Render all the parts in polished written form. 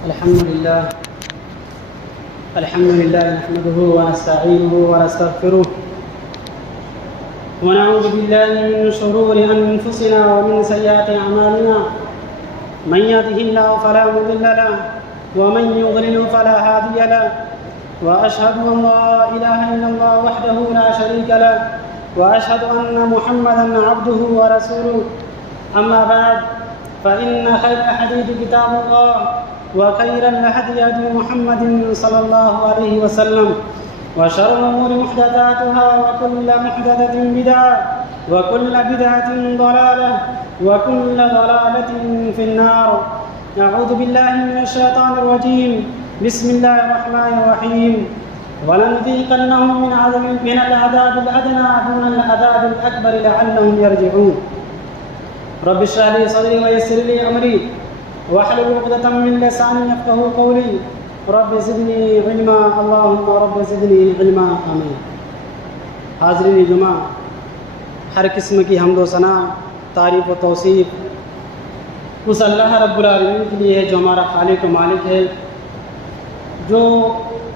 الحمد لله نحمده ونستعينه ونستغفره ونعوذ بالله من شرور أنفسنا ومن سيئات أعمالنا من يهده الله فلا مضل له ومن يضلل فلا هادي له وأشهد أن لا إله إلا الله وحده لا شريك له وأشهد أن محمدا عبده ورسوله أما بعد فإن خير الحديث كتاب الله وخير الهدي هدي محمد صلى الله عليه وسلم وشر الأمور محدثاتها وكل محدثة بدعة وكل بدعة ضلالة وكل ضلالة في النار. أعوذ بالله من الشيطان الرجيم. بسم الله الرحمن الرحيم. ولنذيقنهم من العذاب الأدنى دون العذاب الأكبر لعلهم يرجعون. رب اشرح لي صدري ويسر لي أمري واحلل عقدة من لساني يفقهوا قولي. رب زدني علما. اللهم رب زدنی علما. آمین. حاضرین جمعہ، ہر قسم کی حمد و ثنا، تعریف و توصیف اس اللہ رب العالمین کے لیے ہے جو ہمارا خالق و مالک ہے، جو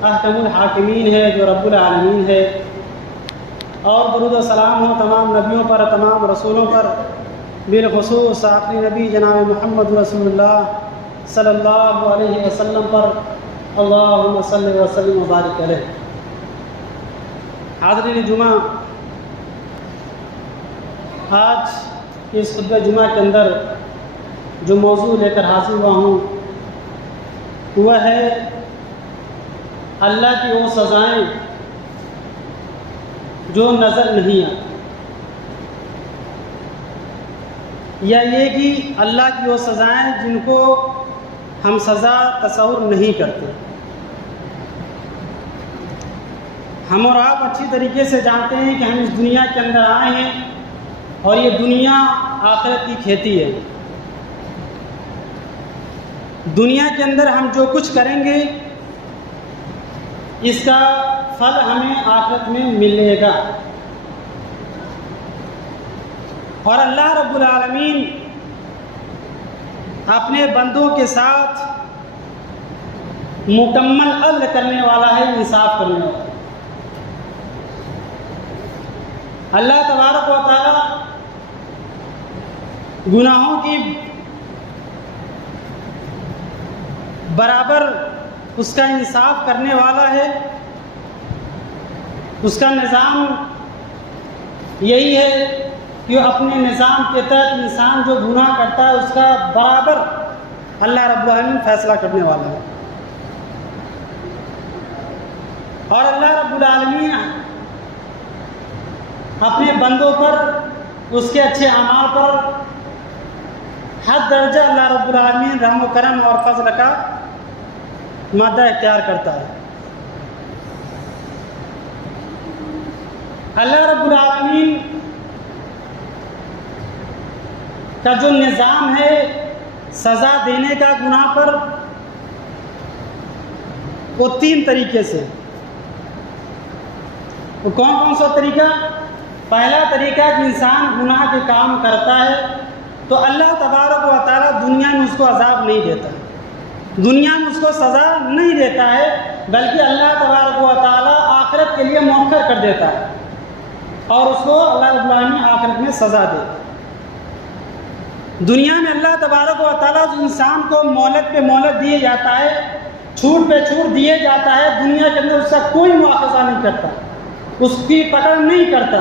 احکم الحاکمین ہے، جو رب العالمین ہے. اور درود و سلام ہو تمام نبیوں پر، تمام رسولوں پر، بالخصوص آخری نبی جناب محمد رسول اللہ صلی اللہ علیہ وسلم پر. اللہم صلی وسلم وبارک علیہ. حاضرین جمعہ، آج اس خطبہ جمعہ کے اندر جو موضوع لے کر حاضر ہوا ہوں وہ ہے اللہ کی وہ سزائیں جو نظر نہیں آتی، یا یہ کہ اللہ کی وہ سزائیں جن کو ہم سزا تصور نہیں کرتے. ہم اور آپ اچھی طریقے سے جانتے ہیں کہ ہم اس دنیا کے اندر آئے ہیں اور یہ دنیا آخرت کی کھیتی ہے. دنیا کے اندر ہم جو کچھ کریں گے اس کا پھل ہمیں آخرت میں ملے گا. اور اللہ رب العالمین اپنے بندوں کے ساتھ مکمل عدل کرنے والا ہے، انصاف کرنے والا. اللہ تبارک و تعالی گناہوں کی برابر اس کا انصاف کرنے والا ہے. اس کا نظام یہی ہے کہ اپنے نظام کے تحت انسان جو گناہ کرتا ہے اس کا برابر اللہ رب العالمین فیصلہ کرنے والا ہے. اور اللہ رب العالمین اپنے بندوں پر، اس کے اچھے اعمال پر حد درجہ اللہ رب العالمین رحم و کرم اور فضل کا مادہ اختیار کرتا ہے. اللہ رب العالمین کا جو نظام ہے سزا دینے کا گناہ پر، وہ 3 طریقے سے. وہ کون سا طریقہ؟ پہلا طریقہ کہ انسان گناہ کے کام کرتا ہے تو اللہ تبارک و تعالیٰ دنیا میں اس کو عذاب نہیں دیتا، دنیا میں اس کو سزا نہیں دیتا ہے، بلکہ اللہ تبارک و تعالیٰ آخرت کے لیے مؤخر کر دیتا ہے اور اس کو اللہ رب العالمین آخرت میں سزا دے. دنیا میں اللہ تبارک و تعالیٰ انسان کو مہلت پہ مہلت دیے جاتا ہے، چھوٹ پہ چھوٹ دیے جاتا ہے. دنیا کے اندر اس کا کوئی مواخذہ نہیں کرتا، اس کی پکڑ نہیں کرتا،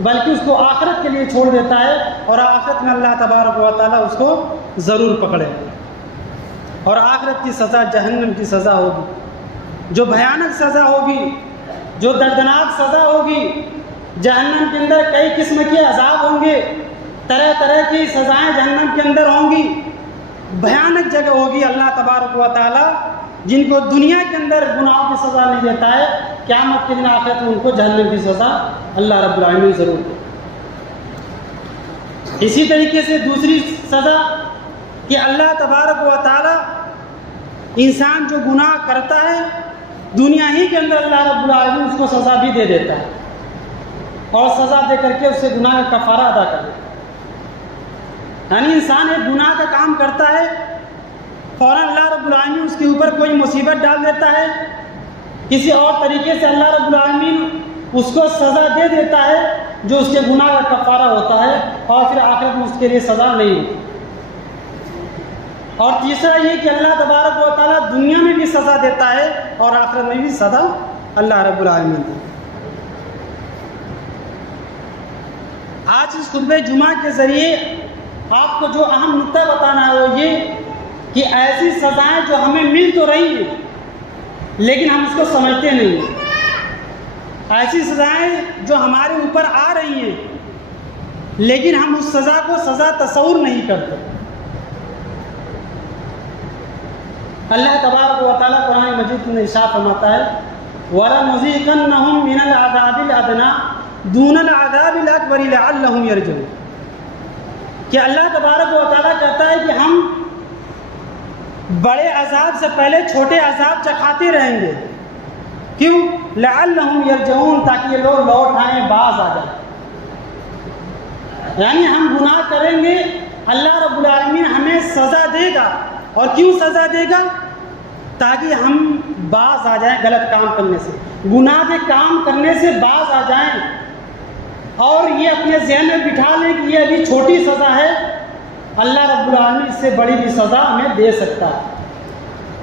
بلکہ اس کو آخرت کے لیے چھوڑ دیتا ہے. اور آخرت میں اللہ تبارک و تعالیٰ اس کو ضرور پکڑے. اور آخرت کی سزا جہنم کی سزا ہوگی، جو بھیانک سزا ہوگی، جو دردناک سزا ہوگی. جہنم کے اندر کئی قسم کے عذاب ہوں گے، طرح طرح کی سزائیں جہنم کے اندر ہوں گی. بھیانک جگہ ہوگی. اللہ تبارک و تعالیٰ جن کو دنیا کے اندر گناہوں کی سزا نہیں دیتا ہے، قیامت کے دن آخرت میں ان کو جہنم کی سزا اللہ رب العالمین ضرور دے. اسی طریقے سے دوسری سزا کہ اللہ تبارک و تعالیٰ انسان جو گناہ کرتا ہے دنیا ہی کے اندر اللہ رب العالمین اس کو سزا بھی دے دیتا ہے اور سزا دے کر کے اس سے گناہ کا کفارہ ادا کر دیتا ہے. یعنی انسان ایک گناہ کا کام کرتا ہے فوراً اللہ رب العالمین اس کے اوپر کوئی مصیبت ڈال دیتا ہے، کسی اور طریقے سے اللہ رب العالمین اس کو سزا دے دیتا ہے جو اس کے گناہ کا کفارہ ہوتا ہے، اور پھر آخرت میں اس کے لیے سزا نہیں ہوتی۔ اور تیسرا یہ کہ اللہ تبارک و تعالیٰ دنیا میں بھی سزا دیتا ہے اور آخرت میں بھی سزا اللہ رب العالمین دیتا ہے۔ آج اس خطبہ جمعہ کے ذریعے آپ کو جو اہم نقطہ بتانا ہے وہ یہ کہ ایسی سزائیں جو ہمیں مل تو رہی ہیں لیکن ہم اس کو سمجھتے نہیں ہیں، ایسی سزائیں جو ہمارے اوپر آ رہی ہیں لیکن ہم اس سزا کو سزا تصور نہیں کرتے۔ اللہ تبارک و تعالیٰ قرآن مجید میں ارشاد فرماتا ہے وَلَنُذِيقَنَّهُم مِّنَ الْعَذَابِ الْأَدْنَىٰ دُونَ الْعَذَابِ الْأَكْبَرِ لَعَلَّهُمْ يَرْجِعُونَ کہ اللہ تبارک و تعالیٰ کہتا ہے کہ ہم بڑے عذاب سے پہلے چھوٹے عذاب چکھاتے رہیں گے، کیوں؟ لَعَلَّهُمْ يَرْجِعُونَ تاکہ یہ لوگ لوٹ آئیں، باز آ جائیں۔ یعنی ہم گناہ کریں گے، اللہ رب العالمین ہمیں سزا دے گا، اور کیوں سزا دے گا؟ تاکہ ہم باز آ جائیں غلط کام کرنے سے، گناہ کے کام کرنے سے باز آ جائیں، اور یہ اپنے ذہن میں بٹھا لیں کہ یہ ابھی چھوٹی سزا ہے، اللہ رب العالمین اس سے بڑی بھی سزا ہمیں دے سکتا ہے۔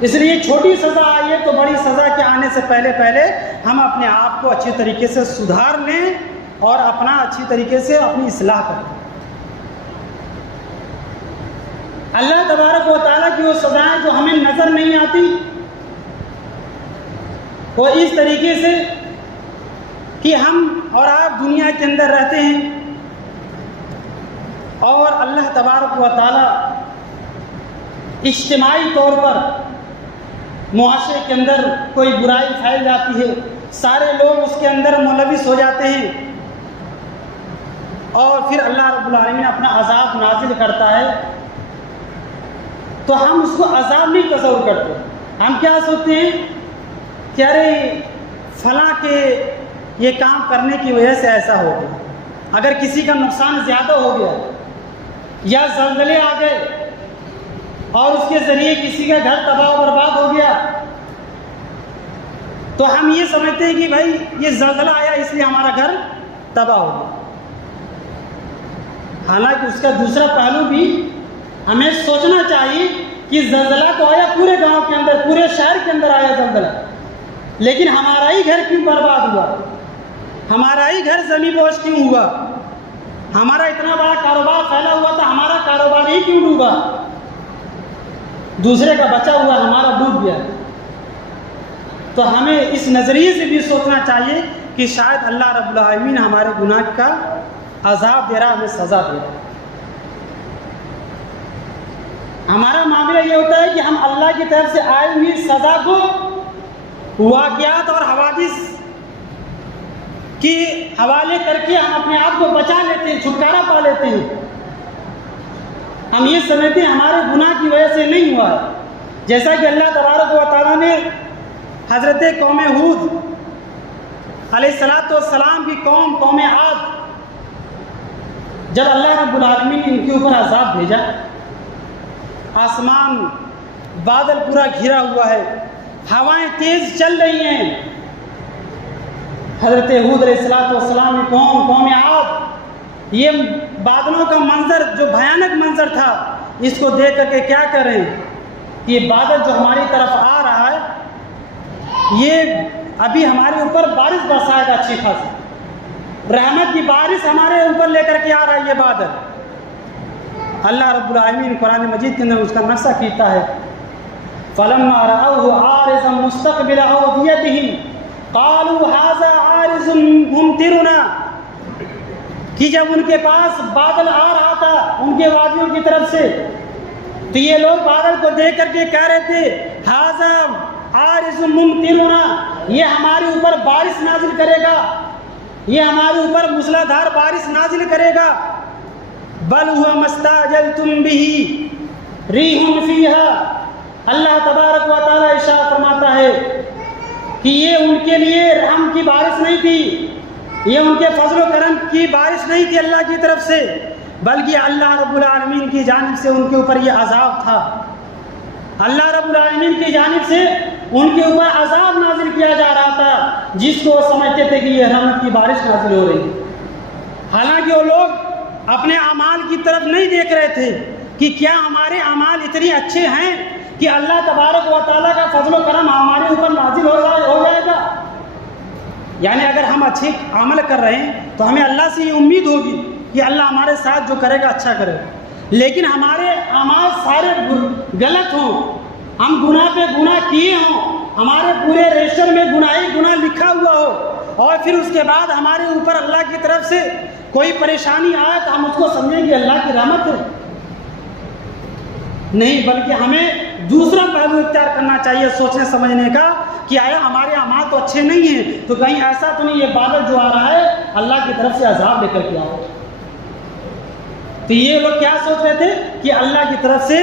اس لیے چھوٹی سزا آئی ہے تو بڑی سزا کے آنے سے پہلے ہم اپنے آپ کو اچھی طریقے سے سدھار لیں اور اپنا اچھی طریقے سے اپنی اصلاح کریں۔ اللہ تبارک و تعالیٰ کی وہ سزائیں جو ہمیں نظر نہیں آتی وہ اس طریقے سے کہ ہم اور آپ دنیا کے اندر رہتے ہیں اور اللہ تبارک و تعالیٰ اجتماعی طور پر معاشرے کے اندر کوئی برائی پھیل جاتی ہے، سارے لوگ اس کے اندر ملوث ہو جاتے ہیں، اور پھر اللہ رب العالمین اپنا عذاب نازل کرتا ہے، تو ہم اس کو عذاب نہیں تصور کرتے، ہم کیا سوچتے ہیں کہ ارے فلاں کے یہ کام کرنے کی وجہ سے ایسا ہو گیا، اگر کسی کا نقصان زیادہ ہو گیا یا زلزلے آ گئے اور اس کے ذریعے کسی کا گھر تباہ و برباد ہو گیا تو ہم یہ سمجھتے ہیں کہ بھائی یہ زلزلہ آیا اس لیے ہمارا گھر تباہ ہو گیا، حالانکہ اس کا دوسرا پہلو بھی ہمیں سوچنا چاہیے کہ زلزلہ تو آیا پورے گاؤں کے اندر، پورے شہر کے اندر آیا زلزلہ، لیکن ہمارا ہی گھر کیوں برباد ہوا، ہمارا ہی گھر زمین بوش کیوں ہوا، ہمارا اتنا بڑا کاروبار پھیلا ہوا تھا، ہمارا کاروبار ہی کیوں ڈوبا، دوسرے کا بچا ہوا ہمارا ڈوب گیا۔ تو ہمیں اس نظریے سے بھی سوچنا چاہیے کہ شاید اللہ رب العالمین ہمارے گناہ کا عذاب دے رہا، ہمیں سزا دے رہا۔ ہمارا معاملہ یہ ہوتا ہے کہ ہم اللہ کی طرف سے آئی ہوئی سزا کو واقعات اور حوادث کی حوالے کر کے ہم اپنے آپ کو بچا لیتے ہیں، چھٹکارا پا لیتے ہیں، ہم یہ سمجھتے ہیں ہمارے گناہ کی وجہ سے نہیں ہوا، جیسا کہ اللہ تبارک و تعالیٰ نے حضرت قوم ہود علیہ السلام کی قوم عاد، جب اللہ رب العالمین نے ان کے اوپر عذاب بھیجا، آسمان بادل پورا گھرا ہوا ہے، ہوائیں تیز چل رہی ہیں، حضرت ہود علیہ السلام کی قوم عاد، یہ بادلوں کا منظر جو بھیانک منظر تھا، اس کو دیکھ کر کے کیا کریں، یہ بادل جو ہماری طرف آ رہا ہے یہ ابھی ہمارے اوپر بارش برسائے گا، اچھی خاصی رحمت کی بارش ہمارے اوپر لے کر کے آ رہا ہے یہ بادل۔ اللہ رب العالمین قرآن مجید کے اندر اس کا نقشہ کھینچتا ہے فَلَمَّا رَأَوْهُ عَارِضًا مُسْتَقْبِلَ أَوْدِيَتِهِمْ قَالُوا هَٰذَا عَارِضٌ مُمْطِرُنَا، کہ جب ان کے پاس بادل آ رہا تھا ان کے وادیوں کی طرف سے تو یہ لوگ بادل کو دیکھ کر کے کہہ رہے تھے ہاذا عارض ممطرنا، یہ ہمارے اوپر بارش نازل کرے گا، یہ ہمارے اوپر موسلا دھار بارش نازل کرے گا، بل هو ما استعجلتم به ریح فیہا، اللہ تبارک و تعالی ارشاد فرماتا ہے کہ یہ ان کے لیے رحم کی بارش نہیں تھی، یہ ان کے فضل و کرم کی بارش نہیں تھی اللہ کی طرف سے، بلکہ اللہ رب العالمین کی جانب سے ان کے اوپر یہ عذاب تھا۔ اللہ رب العالمین کی جانب سے ان کے اوپر عذاب نازل کیا جا رہا تھا، جس کو وہ سمجھتے تھے کہ یہ رحمت کی بارش نازل ہو رہی ہے۔ حالانکہ وہ لوگ اپنے اعمال کی طرف نہیں دیکھ رہے تھے کہ کیا ہمارے اعمال اتنے اچھے ہیں کہ اللہ تبارک و تعالیٰ کا فضل و کرم ہمارے اوپر نازل ہو جائے گا۔ یعنی اگر ہم اچھے عمل کر رہے ہیں تو ہمیں اللہ سے یہ امید ہوگی کہ اللہ ہمارے ساتھ جو کرے گا اچھا کرے گا۔ لیکن ہمارے اعمال سارے غلط ہوں، ہم گناہ پہ گناہ کیے ہوں، ہمارے پورے رجسٹر میں گناہ لکھا ہوا ہو، اور پھر اس کے بعد ہمارے اوپر اللہ کی طرف سے کوئی پریشانی آئے تو ہم اس کو سمجھیں گے اللہ کی رحمت ہے، نہیں، بلکہ ہمیں دوسرا پہلو اختیار کرنا چاہیے سوچنے سمجھنے کا کہ آیا ہمارے اعمال تو اچھے نہیں ہیں، تو کہیں ایسا تو نہیں یہ بادل جو آ رہا ہے اللہ کی طرف سے عذاب لے کر کے آؤ۔ تو یہ لوگ کیا سوچ رہے تھے کہ اللہ کی طرف سے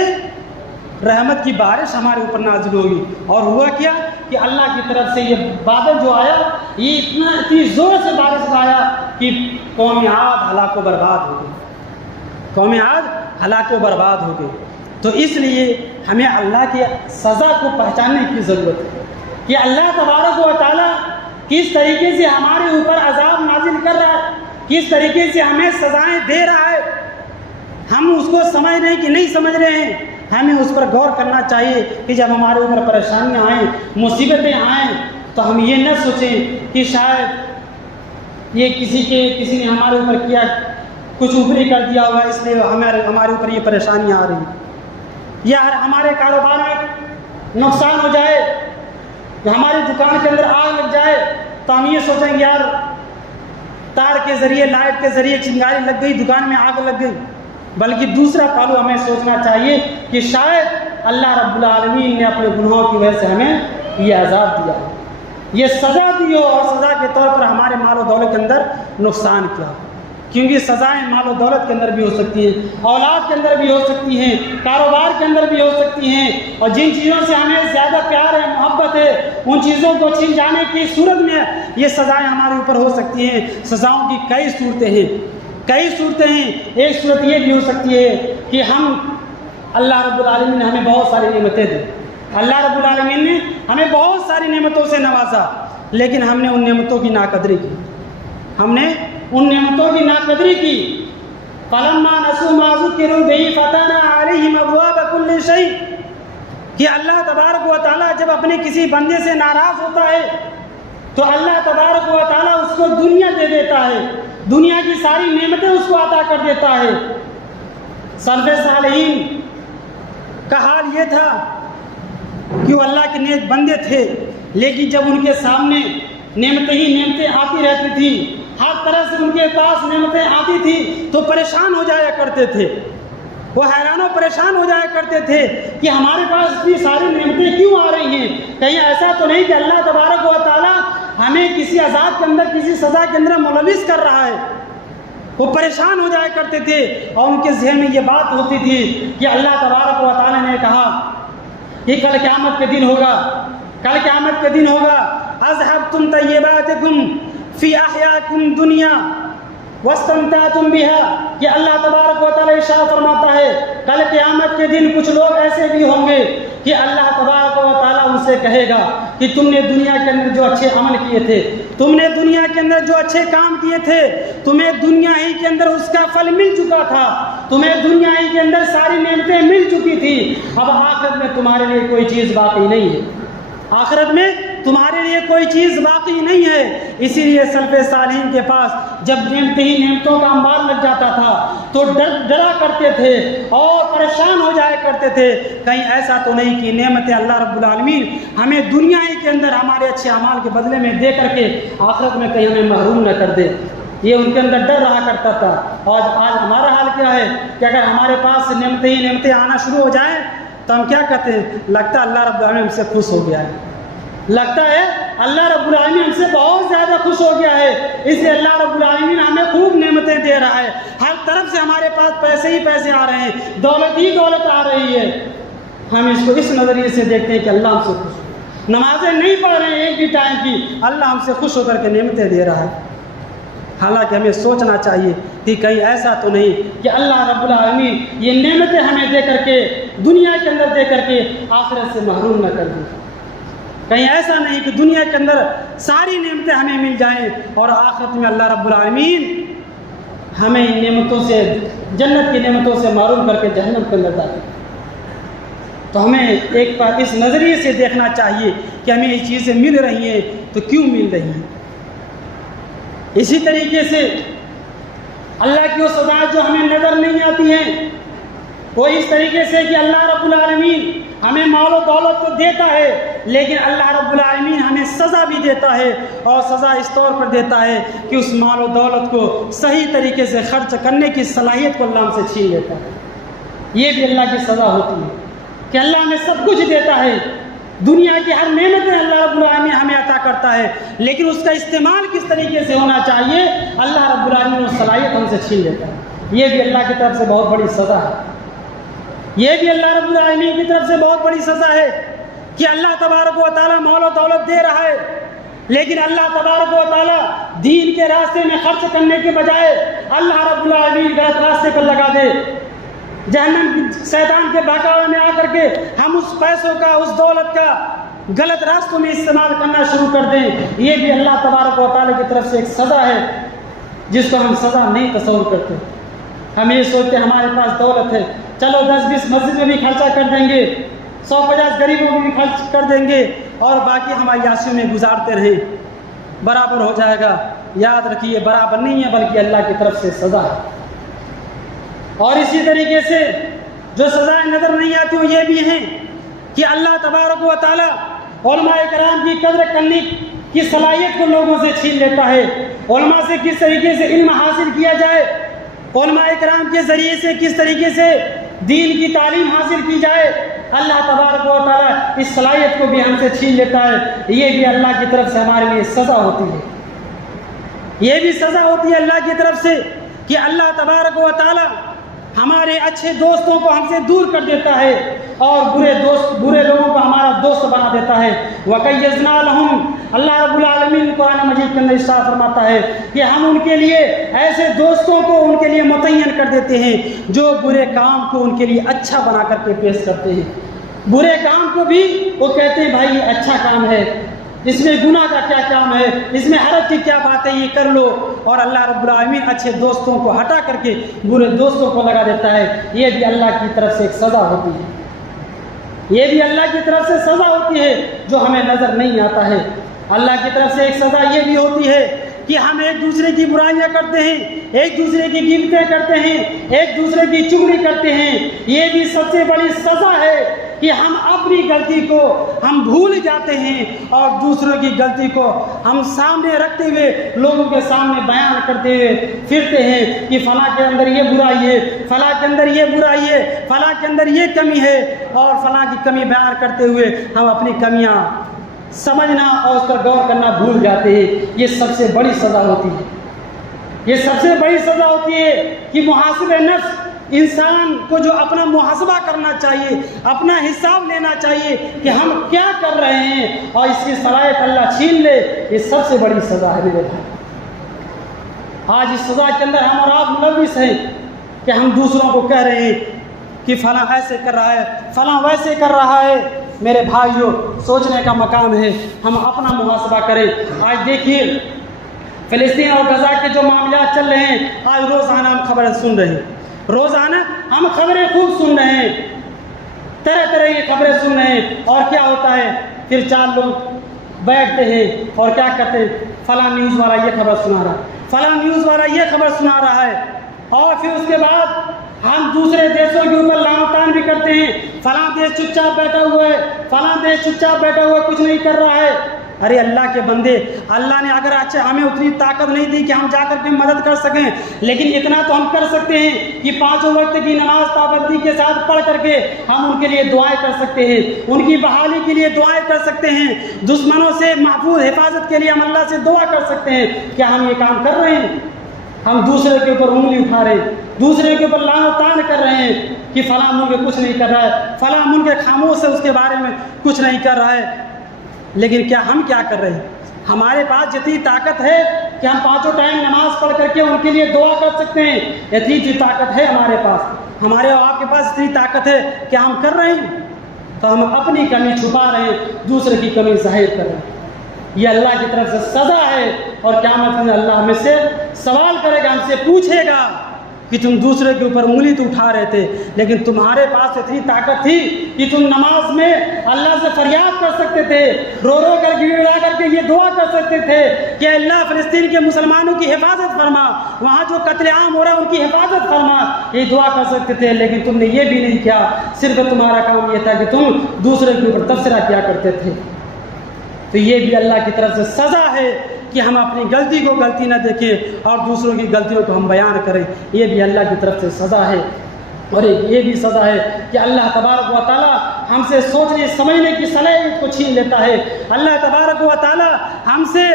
رحمت کی بارش ہمارے اوپر نازل ہوگی، اور ہوا کیا کہ اللہ کی طرف سے یہ بادل جو آیا یہ اتنی زور سے بارش آیا کہ قوم عاد ہلاک و برباد ہو گئی، قوم عاد ہلاک و برباد ہو گئی۔ تو اس لیے ہمیں اللہ کی سزا کو پہچاننے کی ضرورت ہے کہ اللہ تبارک و تعالیٰ کس طریقے سے ہمارے اوپر عذاب نازل کر رہا ہے، کس طریقے سے ہمیں سزائیں دے رہا ہے۔ ہم اس کو سمجھ رہے ہیں کہ نہیں سمجھ رہے ہیں، ہمیں اس پر غور کرنا چاہیے کہ جب ہمارے اوپر پریشانیاں آئیں، مصیبتیں آئیں، تو ہم یہ نہ سوچیں کہ شاید یہ کسی نے ہمارے اوپر کیا کچھ اوپری کر دیا ہوگا اس لیے ہمارے اوپر یہ پریشانیاں آ رہی ہیں، یا ہمارے کاروبار میں نقصان ہو جائے، یا ہماری دکان کے اندر آگ لگ جائے تو ہم یہ سوچیں گے یار تار کے ذریعے، لائٹ کے ذریعے چنگاری لگ گئی، دکان میں آگ لگ گئی۔ بلکہ دوسرا پہلو ہمیں سوچنا چاہیے کہ شاید اللہ رب العالمین نے اپنے گناہوں کی وجہ سے ہمیں یہ عذاب دیا ہو، یہ سزا دی ہو، اور سزا کے طور پر ہمارے مال و دولت کے اندر نقصان کیا ہو، کیونکہ سزائیں مال و دولت کے اندر بھی ہو سکتی ہیں، اولاد کے اندر بھی ہو سکتی ہیں، کاروبار کے اندر بھی ہو سکتی ہیں، اور جن چیزوں سے ہمیں زیادہ پیار ہے، محبت ہے، ان چیزوں کو چھین جانے کی صورت میں یہ سزائیں ہمارے اوپر ہو سکتی ہیں۔ سزاؤں کی کئی صورتیں ہیں، ایک صورت یہ بھی ہو سکتی ہے کہ اللہ رب العالمین نے ہمیں بہت ساری نعمتیں دی، اللہ رب العالمین نے ہمیں بہت ساری نعمتوں سے نوازا، لیکن ہم نے ان نعمتوں کی ناقدری کی، فَلَمَّا نَسُوا مَا ذُكِّرُوا بِهِ فَتَحْنَا عَلَيْهِمْ أَبْوَابَ كُلِّ شَيْءٍ، کہ اللہ تبارک و تعالیٰ جب اپنے کسی بندے سے ناراض ہوتا ہے تو اللہ تبارک و تعالیٰ اس کو دنیا دے دیتا ہے، دنیا کی ساری نعمتیں اس کو عطا کر دیتا ہے۔ سلف صالحین کا حال یہ تھا کہ وہ اللہ کے نیک بندے تھے، لیکن جب ان کے سامنے نعمتیں ہی نعمتیں آتی رہتی تھی، ہر طرح سے ان کے پاس نعمتیں آتی تھی تو پریشان ہو جایا کرتے تھے، وہ حیران و پریشان ہو جایا کرتے تھے کہ ہمارے پاس اتنی ساری نعمتیں کیوں آ رہی ہیں، کہیں ایسا تو نہیں کہ اللہ تبارک و تعالیٰ ہمیں کسی عذاب کے اندر، کسی سزا کے اندر ملوث کر رہا ہے۔ وہ پریشان ہو جایا کرتے تھے، اور ان کے ذہن میں یہ بات ہوتی تھی کہ اللہ تبارک و تعالیٰ نے کہا کہ کل قیامت کے دن ہوگا، کل قیامت کے دن ہوگا، اذهبتم طیباتکم فی احیاکم دنیا واستمتعتم بها، کہ اللہ تبارک و تعالیٰ ارشاد فرماتا ہے کل قیامت کے دن کچھ لوگ ایسے بھی ہوں گے کہ اللہ تبارک و تعالیٰ ان سے کہے گا کہ تم نے دنیا کے اندر جو اچھے عمل کیے تھے، تم نے دنیا کے اندر جو اچھے کام کیے تھے، تمہیں دنیا ہی کے اندر اس کا پھل مل چکا تھا، تمہیں دنیا ہی کے اندر ساری نعمتیں مل چکی تھی، اب آخرت میں تمہارے لیے کوئی چیز باقی نہیں ہے، آخرت میں تمہارے لیے کوئی چیز باقی نہیں ہے۔ اسی لیے سلف صالحین کے پاس جب نعمتوں کا انبار لگ جاتا تھا تو ڈرا کرتے تھے اور پریشان ہو جایا کرتے تھے، کہیں ایسا تو نہیں کہ نعمتیں اللہ رب العالمین ہمیں دنیا ہی کے اندر ہمارے اچھے اعمال کے بدلے میں دے کر کے آخرت میں کہیں ہمیں محروم نہ کر دے۔ یہ ان کے اندر ڈر رہا کرتا تھا۔ اور آج ہمارا حال کیا ہے کہ اگر ہمارے پاس نعمتیں آنا شروع ہو جائیں تو ہم کیا کہتے ہیں، لگتا ہے اللہ رب العالمین ہم سے خوش ہو گیا ہے، لگتا ہے اللہ رب العالمین ہم سے بہت زیادہ خوش ہو گیا ہے، اس لیے اللہ رب العالمین ہمیں خوب نعمتیں دے رہا ہے، ہر طرف سے ہمارے پاس پیسے ہی پیسے آ رہے ہیں، دولت ہی دولت آ رہی ہے۔ ہم اس کو اس نظریے سے دیکھتے ہیں کہ اللہ ہم سے خوش، نمازیں نہیں پڑھ رہے ہیں ایک بھی ٹائم کی، اللہ ہم سے خوش ہو کر کے نعمتیں دے رہا ہے۔ حالانکہ ہمیں سوچنا چاہیے کہ کہیں ایسا تو نہیں کہ اللہ رب العالمین یہ نعمتیں ہمیں دے کر کے دنیا کے اندر دے کر کے آخرت سے محروم نہ کر دے۔ کہیں ایسا نہیں کہ دنیا کے اندر ساری نعمتیں ہمیں مل جائیں اور آخرت میں اللہ رب العالمین ہمیں ان نعمتوں سے، جنت کی نعمتوں سے محروم کر کے جہنم کے اندر ڈالے۔ تو ہمیں ایک بار اس نظریے سے دیکھنا چاہیے کہ ہمیں یہ چیزیں مل رہی ہیں تو کیوں مل رہی ہیں۔ اسی طریقے سے اللہ کی وہ سزائیں جو ہمیں نظر نہیں آتی ہیں، وہ اس طریقے سے کہ اللہ رب العالمین ہمیں مال و دولت تو دیتا ہے، لیکن اللہ رب العالمین ہمیں سزا بھی دیتا ہے، اور سزا اس طور پر دیتا ہے کہ اس مال و دولت کو صحیح طریقے سے خرچ کرنے کی صلاحیت کو اللہ ہم سے چھین لیتا ہے۔ یہ بھی اللہ کی سزا ہوتی ہے کہ اللہ ہمیں سب کچھ دیتا ہے، دنیا کی ہر نعمتیں اللہ رب العالمین ہمیں عطا کرتا ہے، لیکن اس کا استعمال کس طریقے سے ہونا چاہیے اللہ رب العالمین اس صلاحیت ہم سے چھین لیتا ہے۔ یہ بھی اللہ کی طرف سے بہت بڑی سزا ہے۔ یہ بھی اللہ رب العالمین کی طرف سے بہت بڑی سزا ہے کہ اللہ تبارک و تعالیٰ مال و دولت دے رہا ہے، لیکن اللہ تبارک و تعالیٰ دین کے راستے میں خرچ کرنے کے بجائے اللہ رب العالمین غلط راستے پر لگا دے، جہنم شیطان کے بہکاوے میں آ کر کے ہم اس پیسوں کا، اس دولت کا غلط راستوں میں استعمال کرنا شروع کر دیں۔ یہ بھی اللہ تبارک و تعالیٰ کی طرف سے ایک سزا ہے جس کو ہم سزا نہیں تصور کرتے۔ ہم یہ سوچتے ہمارے پاس دولت ہے، چلو 10-20 مسجد میں بھی خرچہ کر دیں گے، 100-50 غریبوں کو بھی خرچ کر دیں گے، اور باقی ہم عیاشیوں میں گزارتے رہیں، برابر ہو جائے گا۔ یاد رکھیے برابر نہیں ہے، بلکہ اللہ کی طرف سے سزا ہے۔ اور اسی طریقے سے جو سزائیں نظر نہیں آتی وہ یہ بھی ہیں کہ اللہ تبارک و تعالیٰ علماء کرام کی قدر کرنے کی صلاحیت کو لوگوں سے چھین لیتا ہے۔ علماء سے کس طریقے سے علم حاصل کیا جائے، علماء کرام کے ذریعے سے کس طریقے سے دین کی تعلیم حاصل کی جائے، اللہ تبارک و تعالیٰ اس صلاحیت کو بھی ہم سے چھین لیتا ہے۔ یہ بھی اللہ کی طرف سے ہمارے لیے سزا ہوتی ہے۔ یہ بھی سزا ہوتی ہے اللہ کی طرف سے کہ اللہ تبارک و تعالیٰ ہمارے اچھے دوستوں کو ہم سے دور کر دیتا ہے اور برے لوگوں کو ہمارا دوست بنا دیتا ہے۔ وَقَيَّضْنَا لَهُمْ، اللہ رب العالمین قرآن مجید کے اندر ارشاد فرماتا ہے کہ ہم ان کے لیے ایسے دوستوں کو ان کے لیے متعین کر دیتے ہیں جو برے کام کو ان کے لیے اچھا بنا کر کے پیش کرتے ہیں۔ برے کام کو بھی وہ کہتے ہیں بھائی یہ اچھا کام ہے، اس میں گناہ کا کیا کام ہے، اس میں حرج کی کیا بات ہے، یہ کر لو۔ اور اللہ رب العالمین اچھے دوستوں کو ہٹا کر کے برے دوستوں کو لگا دیتا ہے۔ یہ بھی اللہ کی طرف سے ایک سزا ہوتی ہے۔ یہ بھی اللہ کی طرف سے سزا ہوتی ہے جو ہمیں نظر نہیں آتا ہے۔ اللہ کی طرف سے ایک سزا یہ بھی ہوتی ہے کہ ہم ایک دوسرے کی برائیاں کرتے ہیں، ایک دوسرے کی غیبتیں کرتے ہیں، ایک دوسرے کی چغلی کرتے ہیں۔ یہ بھی سب سے بڑی سزا ہے کہ ہم اپنی غلطی کو ہم بھول جاتے ہیں اور دوسروں کی غلطی کو ہم سامنے رکھتے ہوئے لوگوں کے سامنے بیان کرتے ہوئے پھرتے ہیں کہ فلاں کے اندر یہ برائی ہے، فلاں کے اندر یہ برائی ہے، فلاں کے اندر یہ کمی ہے، اور فلاں کی کمی بیان کرتے ہوئے ہم اپنی کمیاں سمجھنا اور اس پر غور کرنا بھول جاتے ہیں۔ یہ سب سے بڑی سزا ہوتی ہے۔ یہ سب سے بڑی سزا ہوتی ہے کہ محاسبہ نفس، انسان کو جو اپنا محاسبہ کرنا چاہیے، اپنا حساب لینا چاہیے کہ ہم کیا کر رہے ہیں، اور اس کی صلاحیت اللہ چھین لے، یہ سب سے بڑی سزا ہے میرے بھائی۔ آج اس سزا کے اندر ہم اور آپ ملوث ہیں کہ ہم دوسروں کو کہہ رہے ہیں کہ فلاں ایسے کر رہا ہے، فلاں ویسے کر رہا ہے۔ میرے بھائیوں، سوچنے کا مقام ہے، ہم اپنا محاسبہ کریں۔ آج دیکھیے فلسطین اور غزہ کے جو معاملات چل رہے ہیں، آج روزانہ ہم خبریں سن رہے ہیں، روزانہ ہم خبریں خوب سن رہے ہیں، طرح طرح کی خبریں سن رہے ہیں۔ اور کیا ہوتا ہے، پھر 4 لوگ بیٹھتے ہیں اور کیا کرتے ہیں، فلاں نیوز والا یہ خبر سنا رہا ہے، فلاں نیوز والا یہ خبر سنا رہا ہے، اور پھر اس کے بعد ہم دوسرے دیشوں کے اوپر لعن طعن بھی کرتے ہیں، فلاں دیش چپ چاپ بیٹھا ہوا ہے، فلاں دیش چپ چاپ بیٹھا ہوا ہے، کچھ نہیں کر رہا ہے۔ ارے اللہ کے بندے، اللہ نے اگر ہمیں اتنی طاقت نہیں دی کہ ہم جا کر کے مدد کر سکیں، لیکن اتنا تو ہم کر سکتے ہیں کہ 5 وقت کی نماز پابندی کے ساتھ پڑھ کر کے ہم ان کے لیے دعائیں کر سکتے ہیں، ان کی بحالی کے لیے دعائیں کر سکتے ہیں، دشمنوں سے محفوظ حفاظت کے لیے ہم اللہ سے دعا کر سکتے ہیں۔ کیا ہم یہ کام کر رہے ہیں؟ ہم دوسرے کے اوپر انگلی اٹھا رہے ہیں، دوسرے کے اوپر لعن و طعن کر رہے ہیں کہ فلاں ملک کچھ نہیں کر رہا ہے، فلاں ملک خاموش ہے، اس کے بارے میں کچھ نہیں کر رہا ہے۔ لیکن کیا ہم کیا کر رہے ہیں؟ ہمارے پاس جتنی طاقت ہے کہ ہم 5 ٹائم نماز پڑھ کر کے ان کے لیے دعا کر سکتے ہیں، اتنی طاقت ہے ہمارے پاس، ہمارے اور آپ کے پاس اتنی طاقت ہے کہ ہم کر رہے ہیں، تو ہم اپنی کمی چھپا رہے ہیں، دوسرے کی کمی ظاہر کر رہے ہیں۔ یہ اللہ کی طرف سے سزا ہے، اور قیامت میں اللہ ہمیں سے سوال کرے گا، ہم سے پوچھے گا کہ تم دوسرے کے اوپر انگلی تو اٹھا رہے تھے، لیکن تمہارے پاس اتنی طاقت تھی کہ تم نماز میں اللہ سے فریاد کر سکتے تھے، رو رو کر گڑ گڑا کر کے یہ دعا کر سکتے تھے کہ اللہ فلسطین کے مسلمانوں کی حفاظت فرما، وہاں جو قتل عام ہو رہا ہے ان کی حفاظت فرما، یہ دعا کر سکتے تھے، لیکن تم نے یہ بھی نہیں کیا۔ صرف تمہارا کام یہ تھا کہ تم دوسرے کے اوپر تبصرہ کیا کرتے تھے۔ تو یہ بھی اللہ کی طرف سے سزا ہے کہ ہم اپنی غلطی کو غلطی نہ دیکھیں اور دوسروں کی غلطیوں کو ہم بیان کریں، یہ بھی اللہ کی طرف سے سزا ہے۔ اور یہ بھی سزا ہے کہ اللہ تبارک و تعالی ہم سے سوچنے سمجھنے کی صلاحیت کو چھین لیتا ہے۔ اللہ تبارک و تعالی ہم سے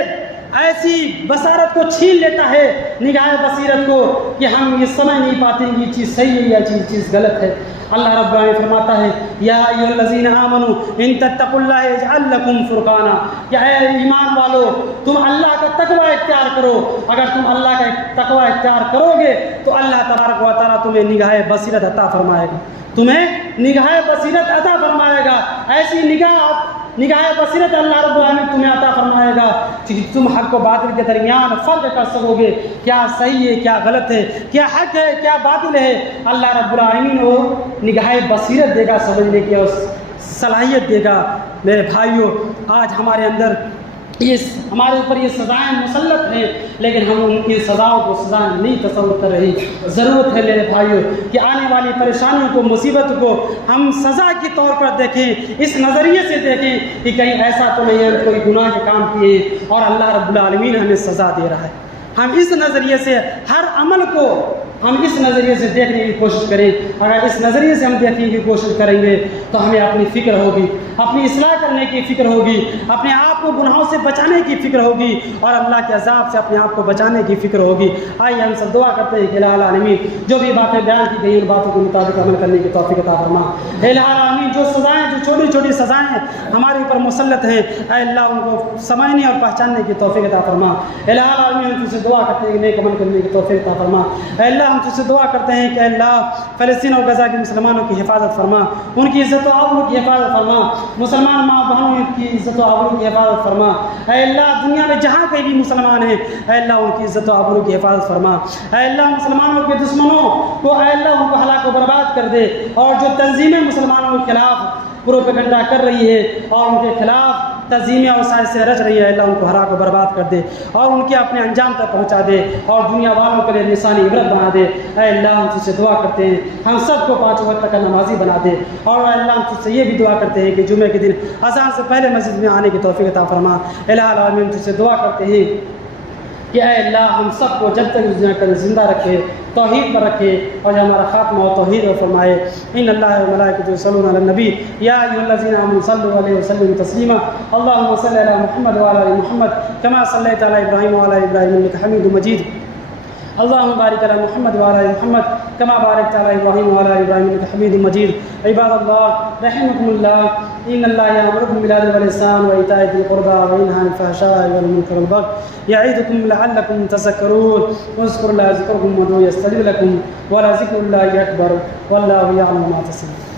ایسی بصارت کو چھین لیتا ہے، نگاہ بصیرت کو، کہ ہم یہ سمجھ نہیں پاتے کہ یہ چیز صحیح ہے یا چیز غلط ہے۔ اللہ رب العالمین فرماتا ہے یا ایھا الذین آمنوا ان تتقوا اللہ یجعل لکم فرقانا، کہ اے ایمان والو تم اللہ کا تقوی اختیار کرو، اگر تم اللہ کا تقوی اختیار کرو گے تو اللہ تبارک و تعالیٰ تمہیں نگاہ بصیرت عطا فرمائے گا، تمہیں نگاہ بصیرت عطا فرمائے گا۔ ایسی نگاہ بصیرت اللہ رب العالمین تمہیں عطا فرمائے گا کہ تم حق و باطل کے درمیان فرق کر سکو گے، کیا صحیح ہے کیا غلط ہے، کیا حق ہے کیا باطل ہے۔ اللہ رب العالمین وہ نگاہ بصیرت دے گا، سمجھنے کی اور صلاحیت دے گا۔ میرے بھائیوں، آج ہمارے اوپر یہ سزائیں مسلط ہیں، لیکن ہم ان کی سزاؤں کو سزائیں نہیں تصور کر رہے۔ ضرورت ہے میرے بھائیوں کہ آنے والی پریشانیوں کو، مصیبت کو ہم سزا کے طور پر دیکھیں، اس نظریے سے دیکھیں کہ کہیں ایسا تو نہیں ہے کوئی گناہ کے کام کیے اور اللہ رب العالمین ہمیں سزا دے رہا ہے۔ ہم اس نظریے سے ہر عمل کو ہم اس نظریے سے دیکھنے کی کوشش کریں۔ اگر اس نظریے سے ہم دیکھنے کی کوشش کریں گے تو ہمیں اپنی فکر ہوگی، اپنی اصلاح کرنے کی فکر ہوگی، اپنے آپ کو گناہوں سے بچانے کی فکر ہوگی اور اللہ کے عذاب سے اپنے آپ کو بچانے کی فکر ہوگی۔ آئیے ہم سب دعا کرتے ہیں کہ الہ العالمین جو بھی باتیں بیان کی گئی ان باتوں کے مطابق عمل کرنے کی توفیق عطا فرما۔ الہ العالمین جو سزائیں، جو چھوٹی چھوٹی سزائیں ہمارے اوپر مسلط ہیں، اے اللہ ان کو سمجھنے اور پہچاننے کی توفیق عطا فرما۔ الہ العالمین ہم تجھ سے دعا کرتے ہیں کہ نیک عمل کرنے کی توفیق عطا فرما۔ اے اللہ ہم تجھ سے دعا کرتے ہیں کہ اللہ فلسطین اور غزہ کے مسلمانوں کی حفاظت فرما، ان کی عزت و آبرو کی حفاظت فرما، مسلمان ماں بہنوں کی عزت و آبرو کی حفاظت فرما۔ اے اللہ دنیا میں جہاں کہیں بھی مسلمان ہیں اے اللہ ان کی عزت و آبرو کی حفاظت فرما۔ اے اللہ مسلمانوں کے دشمنوں کو اے اللہ ان کو ہلاک و برباد کر دے، اور جو تنظیمیں مسلمانوں کے خلاف پروپیگنڈا کر رہی ہے اور ان کے خلاف تنظیمیں اور سازشیں رچ رہی ہے، اللہ ان کو ہلاک و برباد کر دے اور ان کے اپنے انجام تک پہنچا دے اور دنیا والوں کے لیے نشانی عبرت بنا دے۔ اے اللہ ہم تجھ سے دعا کرتے ہیں ہم سب کو 5 وقت کا نمازی بنا دے، اور اے اللہ ہم تجھ سے یہ بھی دعا کرتے ہیں کہ جمعے کے دن اذان سے پہلے مسجد میں آنے کی توفیق عطا فرما۔ الہ العالمین ہم تجھ سے دعا کرتے ہیں کہ اے اللہ ہم سب کو جب تک اس دنیا کا زندہ رکھے، توحید پر رکھے، اور ہمارا خاتمہ و توحید پر فرمائے۔ ان اللہ و ملائکۃ یصلون علی النبی یا ایھا الذین آمنوا صلوا علیہ وسلموا تسلیما۔ اللهم صل علی محمد وعلی آل محمد کما صلیت علی ابراہیم وعلی آل ابراہیم انک حمید مجید۔ اللهم بارک علی محمد وعلی آل محمد کما بارکت علی ابراہیم وعلی آل ابراہیم انک حمید مجید۔ عباد اللہ رحمکم اللہ، ان اللہ یأمرکم بالعدل والإحسان وإیتاء ذی القربى وینہی عن الفحشاء والمنکر والبغی یعظکم لعلکم تذکرون۔ اذکروا اللہ یذکرکم وادعوہ یستجب لکم ولذکر اللہ اکبر واللہ یعلم ما تصنعون۔